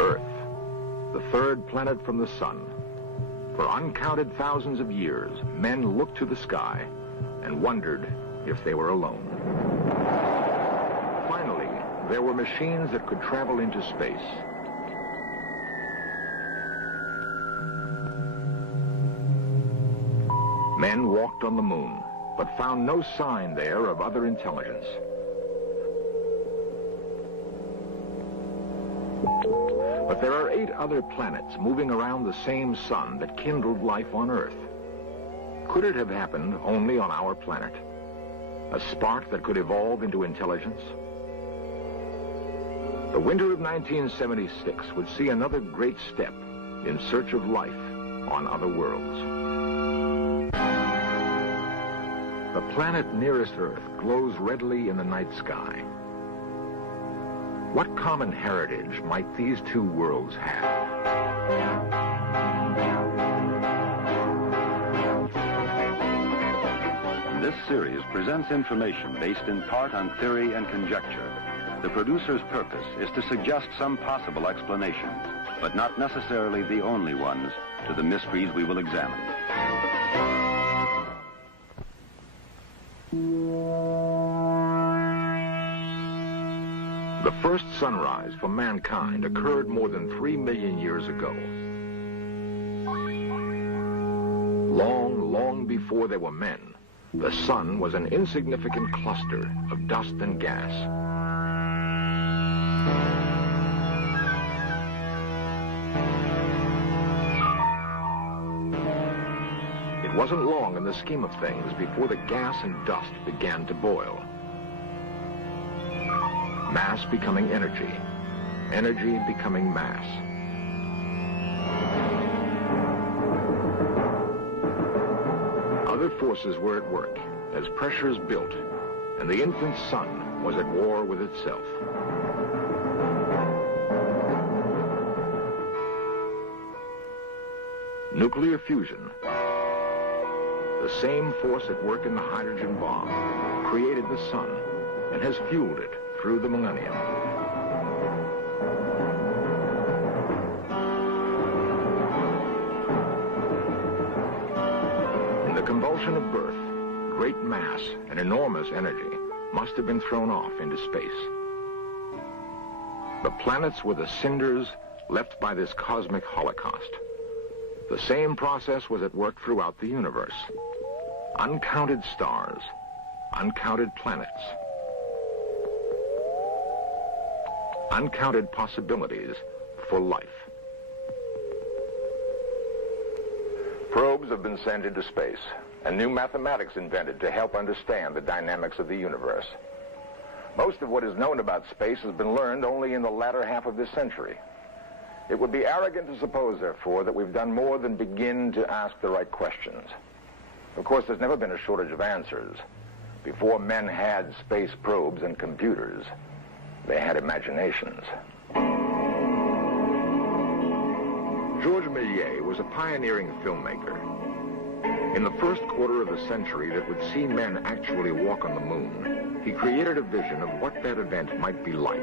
Earth, the third planet from the sun. For uncounted thousands of years, men looked to the sky and wondered if they were alone. Finally, there were machines that could travel into space. Men walked on the moon, but found no sign there of other intelligence. But there are 8 other planets moving around the same sun that kindled life on Earth. Could it have happened only on our planet? A spark that could evolve into intelligence? The winter of 1976 would see another great step in search of life on other worlds. The planet nearest Earth glows redly in the night sky. What common heritage might these two worlds have? This series presents information based in part on theory and conjecture. The producer's purpose is to suggest some possible explanations, but not necessarily the only ones, to the mysteries we will examine. The first sunrise for mankind occurred more than 3 million years ago. Long, long before there were men, the sun was an insignificant cluster of dust and gas. It wasn't long in the scheme of things before the gas and dust began to boil. Mass becoming energy, energy becoming mass. Other forces were at work as pressures built, and the infant sun was at war with itself. Nuclear fusion, the same force at work in the hydrogen bomb, created the sun and has fueled it through the millennium. In the convulsion of birth, great mass and enormous energy must have been thrown off into space. The planets were the cinders left by this cosmic holocaust. The same process was at work throughout the universe. Uncounted stars, uncounted planets, uncounted possibilities for life. Probes have been sent into space, and new mathematics invented to help understand the dynamics of the universe. Most of what is known about space has been learned only in the latter half of this century. It would be arrogant to suppose, therefore, that we've done more than begin to ask the right questions. Of course, there's never been a shortage of answers. Before men had space probes and computers, they had imaginations. Georges Méliès was a pioneering filmmaker. In the first quarter of the century that would see men actually walk on the moon, he created a vision of what that event might be like.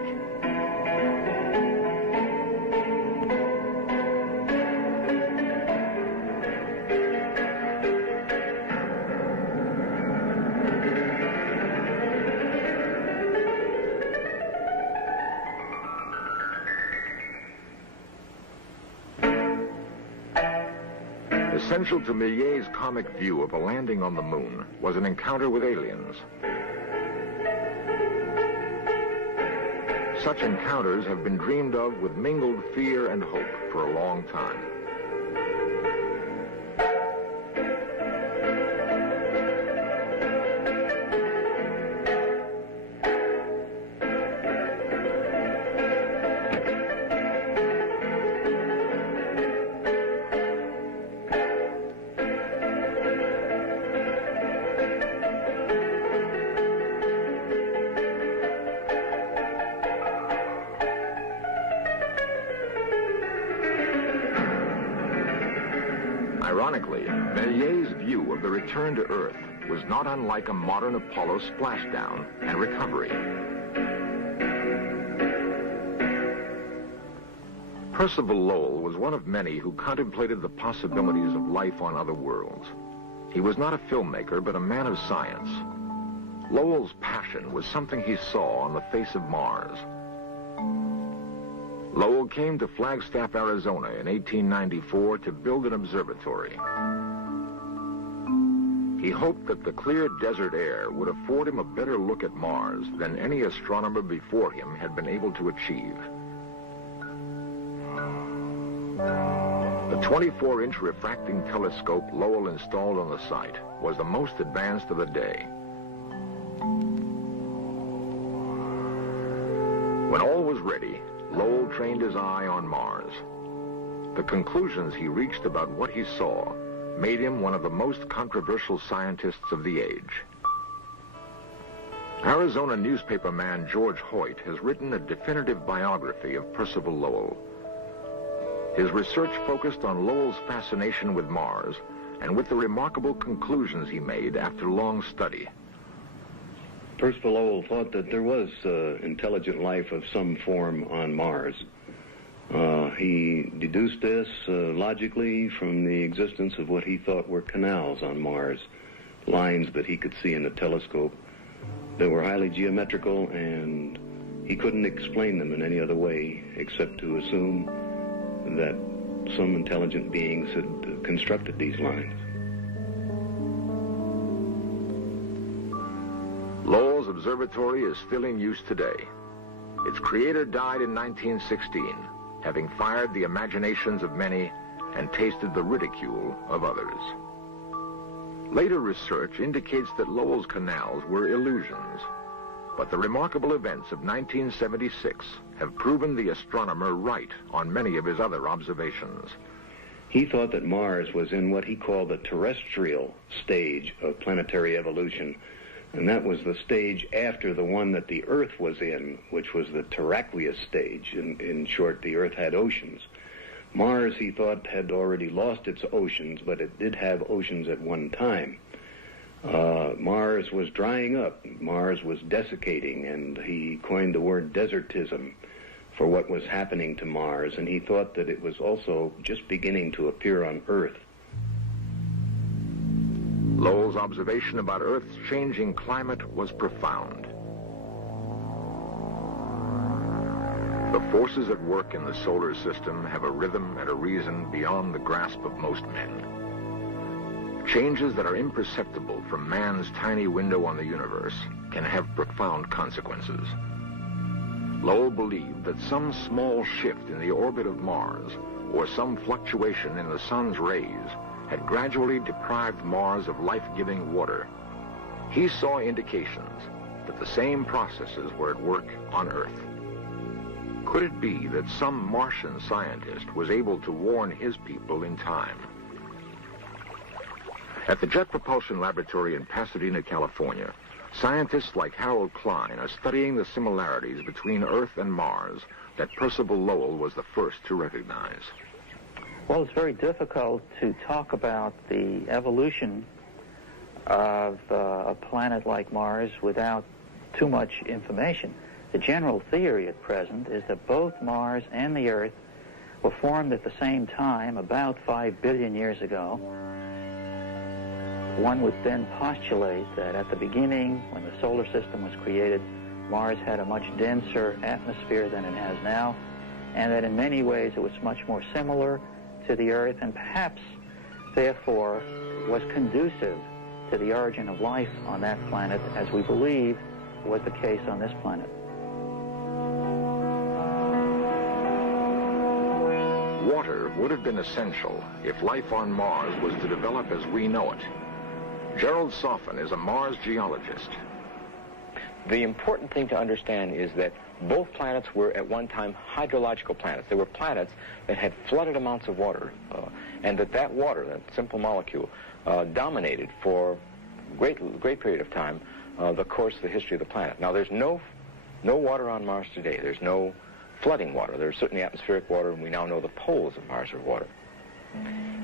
Essential to Méliès' comic view of a landing on the moon was an encounter with aliens. Such encounters have been dreamed of with mingled fear and hope for a long time. Ironically, Méliès' view of the return to Earth was not unlike a modern Apollo splashdown and recovery. Percival Lowell was one of many who contemplated the possibilities of life on other worlds. He was not a filmmaker, but a man of science. Lowell's passion was something he saw on the face of Mars. Lowell came to Flagstaff, Arizona in 1894 to build an observatory. He hoped that the clear desert air would afford him a better look at Mars than any astronomer before him had been able to achieve. The 24-inch refracting telescope Lowell installed on the site was the most advanced of the day. When all was ready, Lowell trained his eye on Mars. The conclusions he reached about what he saw made him one of the most controversial scientists of the age. Arizona newspaperman George Hoyt has written a definitive biography of Percival Lowell. His research focused on Lowell's fascination with Mars and with the remarkable conclusions he made after long study. Percival Lowell thought that there was intelligent life of some form on Mars. He deduced this logically from the existence of what he thought were canals on Mars, lines that he could see in a telescope. They were highly geometrical, and he couldn't explain them in any other way except to assume that some intelligent beings had constructed these lines. Lowell's observatory is still in use today. Its creator died in 1916, having fired the imaginations of many and tasted the ridicule of others. Later research indicates that Lowell's canals were illusions, but the remarkable events of 1976 have proven the astronomer right on many of his other observations. He thought that Mars was in what he called the terrestrial stage of planetary evolution, and that was the stage after the one that the Earth was in, which was the terraqueous stage. In short, the Earth had oceans. Mars, he thought, had already lost its oceans, but it did have oceans at one time. Mars was drying up. Mars was desiccating, and he coined the word desertism for what was happening to Mars, and he thought that it was also just beginning to appear on Earth. Lowell's observation about Earth's changing climate was profound. The forces at work in the solar system have a rhythm and a reason beyond the grasp of most men. Changes that are imperceptible from man's tiny window on the universe can have profound consequences. Lowell believed that some small shift in the orbit of Mars or some fluctuation in the sun's rays had gradually deprived Mars of life-giving water. He saw indications that the same processes were at work on Earth. Could it be that some Martian scientist was able to warn his people in time? At the Jet Propulsion Laboratory in Pasadena, California, scientists like Harold Klein are studying the similarities between Earth and Mars that Percival Lowell was the first to recognize. Well, it's very difficult to talk about the evolution of a planet like Mars without too much information. The general theory at present is that both Mars and the Earth were formed at the same time, about 5 billion years ago. One would then postulate that at the beginning, when the solar system was created, Mars had a much denser atmosphere than it has now, and that in many ways it was much more similar to the Earth, and perhaps, therefore, was conducive to the origin of life on that planet, as we believe was the case on this planet. Water would have been essential if life on Mars was to develop as we know it. Gerald Soffen is a Mars geologist. The important thing to understand is that both planets were at one time hydrological planets. They were planets that had flooded amounts of water, and that water, that simple molecule, dominated for a great period of time the course of the history of the planet. Now, there's no water on Mars today. There's no flooding water. There's certainly atmospheric water, and we now know the poles of Mars are water.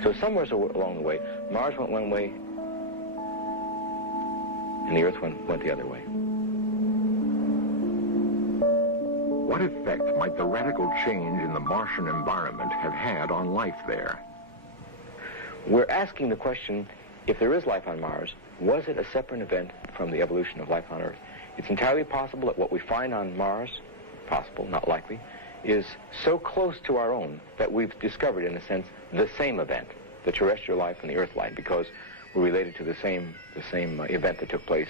So somewhere along the way, Mars went one way, and the Earth went the other way. What effect might the radical change in the Martian environment have had on life there? We're asking the question, if there is life on Mars, was it a separate event from the evolution of life on Earth? It's entirely possible that what we find on Mars, possible, not likely, is so close to our own that we've discovered, in a sense, the same event, the terrestrial life and the Earth life, because we're related to the same event that took place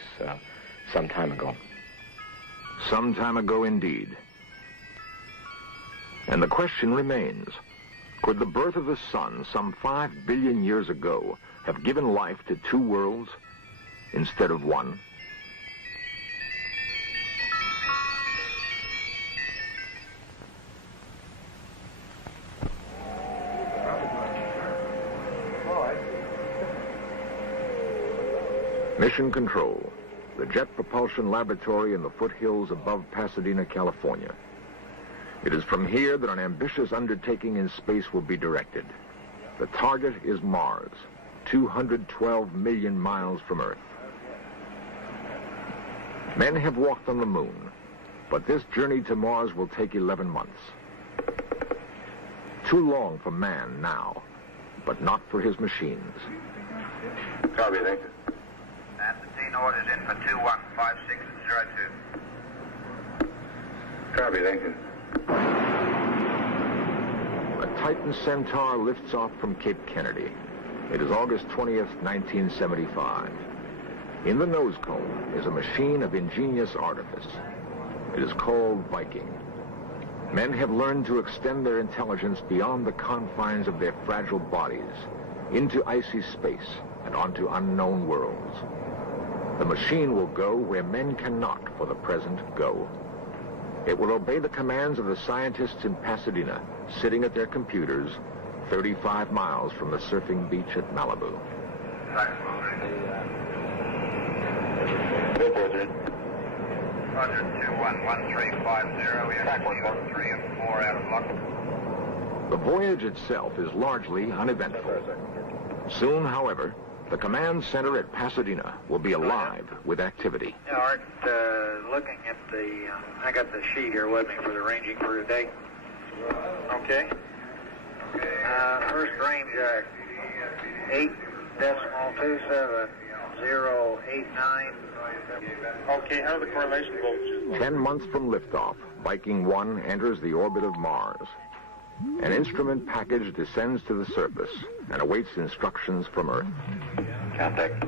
some time ago. Some time ago, indeed. And the question remains, could the birth of the sun some 5 billion years ago have given life to two worlds instead of one? Mission Control, the Jet Propulsion Laboratory in the foothills above Pasadena, California. It is from here that an ambitious undertaking in space will be directed. The target is Mars, 212 million miles from Earth. Men have walked on the moon, but this journey to Mars will take 11 months. Too long for man now, but not for his machines. Copy, thank you. Constantine orders in for 215602. Copy, thank you. A Titan Centaur lifts off from Cape Kennedy. It is August 20th, 1975. In the nose cone is a machine of ingenious artifice. It is called Viking. Men have learned to extend their intelligence beyond the confines of their fragile bodies, into icy space and onto unknown worlds. The machine will go where men cannot, for the present, go. It will obey the commands of the scientists in Pasadena, sitting at their computers, 35 miles from the surfing beach at Malibu. Roger, 211350. We have 3 and 4 out of luck. The voyage itself is largely uneventful. Soon, however, the command center at Pasadena will be alive with activity. Yeah, Art, looking at the, I got the sheet here with me for the ranging for today. Okay. First range, 8.27089. Okay, how are the correlation voltages? 10 months from liftoff, Viking 1 enters the orbit of Mars. An instrument package descends to the surface and awaits instructions from Earth. Contact.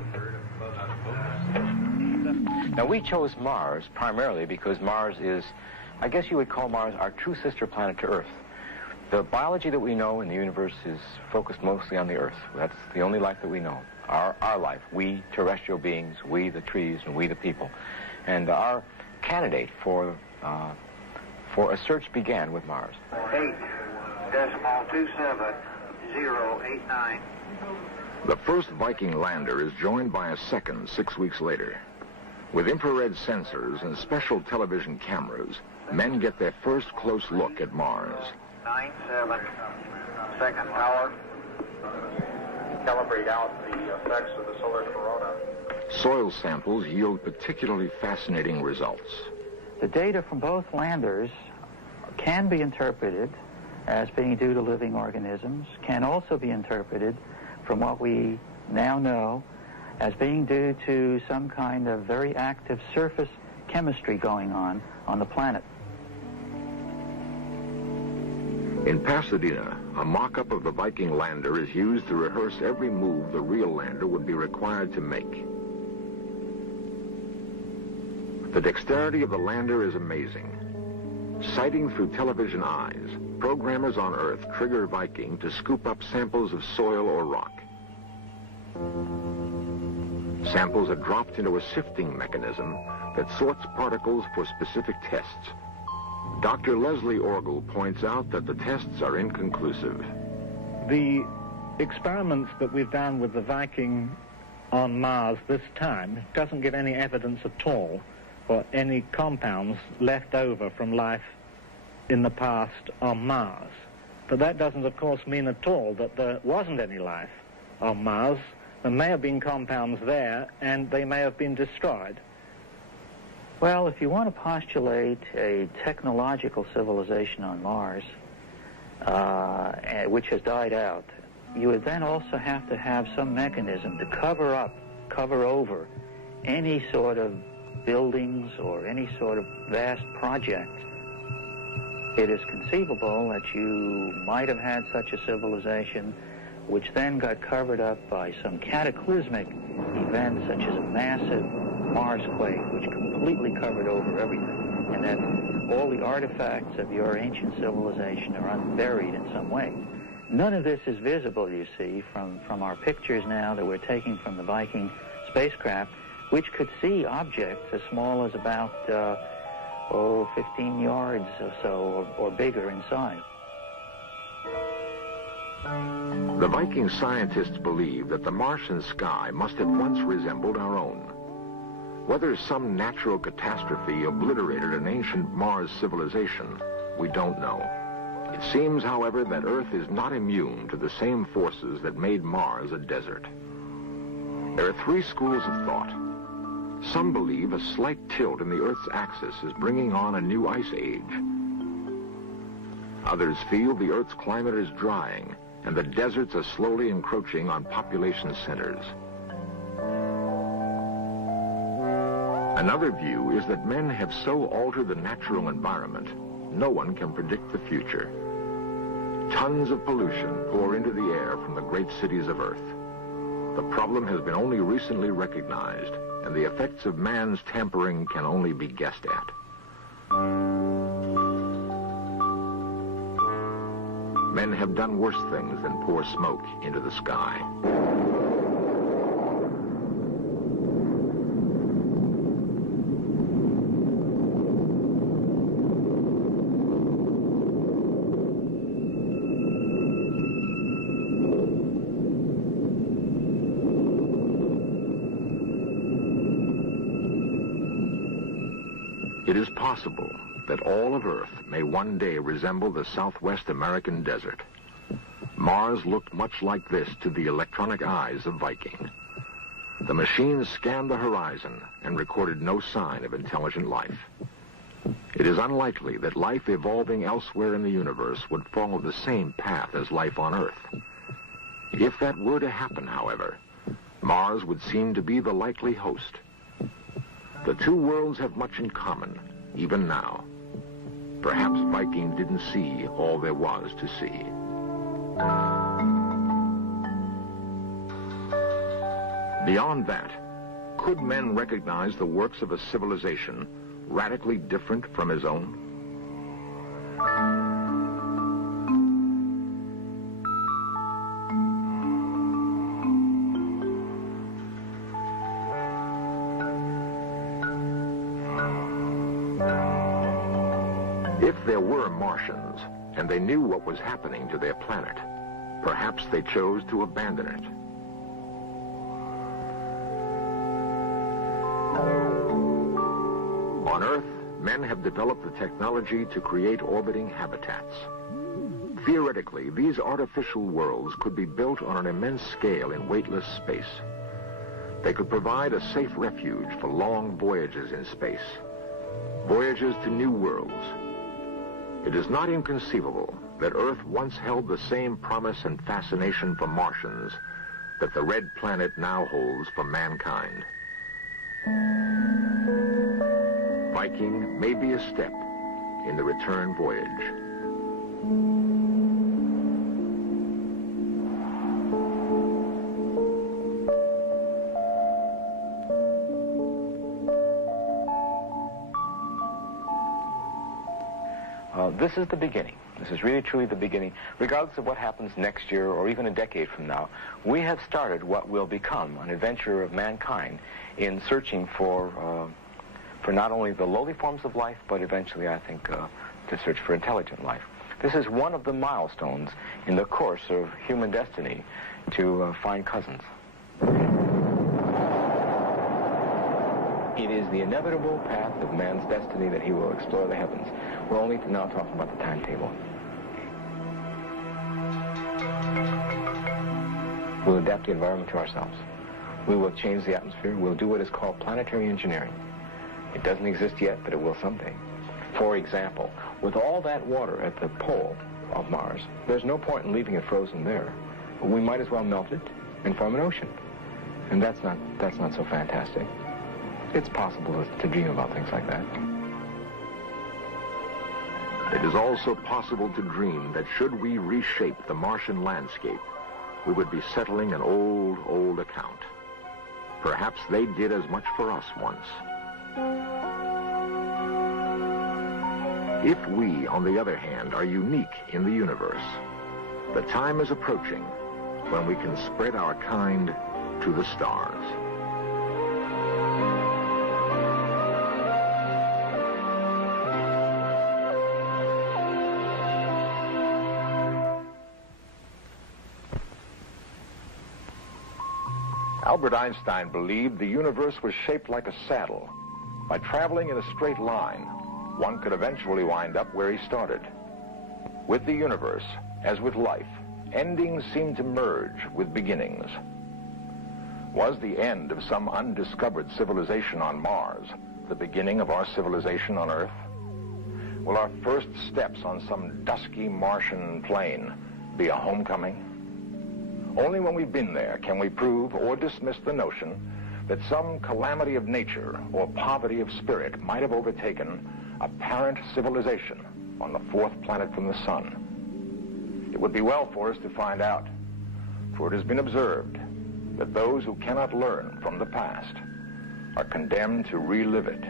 Now, we chose Mars primarily because Mars is, I guess you would call Mars our true sister planet to Earth. The biology that we know in the universe is focused mostly on the Earth. That's the only life that we know. Our life, we terrestrial beings, we the trees, and we the people. And our candidate for a search began with Mars. 8.27089. The first Viking lander is joined by a second 6 weeks later. With infrared sensors and special television cameras, men get their first close look at Mars. 97. Second power. Calibrate out the effects of the solar corona. Soil samples yield particularly fascinating results. The data from both landers can be interpreted as being due to living organisms, can also be interpreted from what we now know as being due to some kind of very active surface chemistry going on the planet. In Pasadena, a mock-up of the Viking lander is used to rehearse every move the real lander would be required to make. The dexterity of the lander is amazing. Sighting through television eyes, programmers on Earth trigger Viking to scoop up samples of soil or rock. Samples are dropped into a sifting mechanism that sorts particles for specific tests. Dr. Leslie Orgel points out that the tests are inconclusive. The experiments that we've done with the Viking on Mars this time doesn't give any evidence at all for any compounds left over from life in the past on Mars. But that doesn't, of course, mean at all that there wasn't any life on Mars. There may have been compounds there, and they may have been destroyed. Well, if you want to postulate a technological civilization on Mars, which has died out, you would then also have to have some mechanism to cover over any sort of buildings or any sort of vast project. It is conceivable that you might have had such a civilization which then got covered up by some cataclysmic event such as a massive Mars quake which completely covered over everything, and that all the artifacts of your ancient civilization are unburied in some way. None of this is visible, you see, from our pictures now that we're taking from the Viking spacecraft, which could see objects as small as about 15 yards or so, or bigger in size. The Viking scientists believe that the Martian sky must have once resembled our own. Whether some natural catastrophe obliterated an ancient Mars civilization, we don't know. It seems, however, that Earth is not immune to the same forces that made Mars a desert. There are three schools of thought. Some believe a slight tilt in the Earth's axis is bringing on a new ice age. Others feel the Earth's climate is drying and the deserts are slowly encroaching on population centers. Another view is that men have so altered the natural environment, no one can predict the future. Tons of pollution pour into the air from the great cities of Earth. The problem has been only recently recognized, and the effects of man's tampering can only be guessed at. Men have done worse things than pour smoke into the sky. It is possible that all of Earth may one day resemble the Southwest American desert. Mars looked much like this to the electronic eyes of Viking. The machines scanned the horizon and recorded no sign of intelligent life. It is unlikely that life evolving elsewhere in the universe would follow the same path as life on Earth. If that were to happen, however, Mars would seem to be the likely host. The two worlds have much in common, even now. Perhaps Viking didn't see all there was to see. Beyond that, could men recognize the works of a civilization radically different from his own? If there were Martians, and they knew what was happening to their planet, perhaps they chose to abandon it. On Earth, men have developed the technology to create orbiting habitats. Theoretically, these artificial worlds could be built on an immense scale in weightless space. They could provide a safe refuge for long voyages in space, voyages to new worlds. It is not inconceivable that Earth once held the same promise and fascination for Martians that the red planet now holds for mankind. Viking may be a step in the return voyage. This is the beginning. This is really truly the beginning. Regardless of what happens next year or even a decade from now, we have started what will become an adventure of mankind in searching for not only the lowly forms of life, but eventually, I think, to search for intelligent life. This is one of the milestones in the course of human destiny to find cousins. It is the inevitable path of man's destiny that he will explore the heavens. We're only now talking about the timetable. We'll adapt the environment to ourselves. We will change the atmosphere. We'll do what is called planetary engineering. It doesn't exist yet, but it will someday. For example, with all that water at the pole of Mars, there's no point in leaving it frozen there. We might as well melt it and form an ocean. And that's not so fantastic. It's possible to dream about things like that. It is also possible to dream that should we reshape the Martian landscape, we would be settling an old account. Perhaps they did as much for us once. If we, on the other hand, are unique in the universe, the time is approaching when we can spread our kind to the stars. Albert Einstein believed the universe was shaped like a saddle. By traveling in a straight line, one could eventually wind up where he started. With the universe, as with life, endings seem to merge with beginnings. Was the end of some undiscovered civilization on Mars the beginning of our civilization on Earth? Will our first steps on some dusky Martian plain be a homecoming? Only when we've been there can we prove or dismiss the notion that some calamity of nature or poverty of spirit might have overtaken a parent civilization on the fourth planet from the sun. It would be well for us to find out, for it has been observed that those who cannot learn from the past are condemned to relive it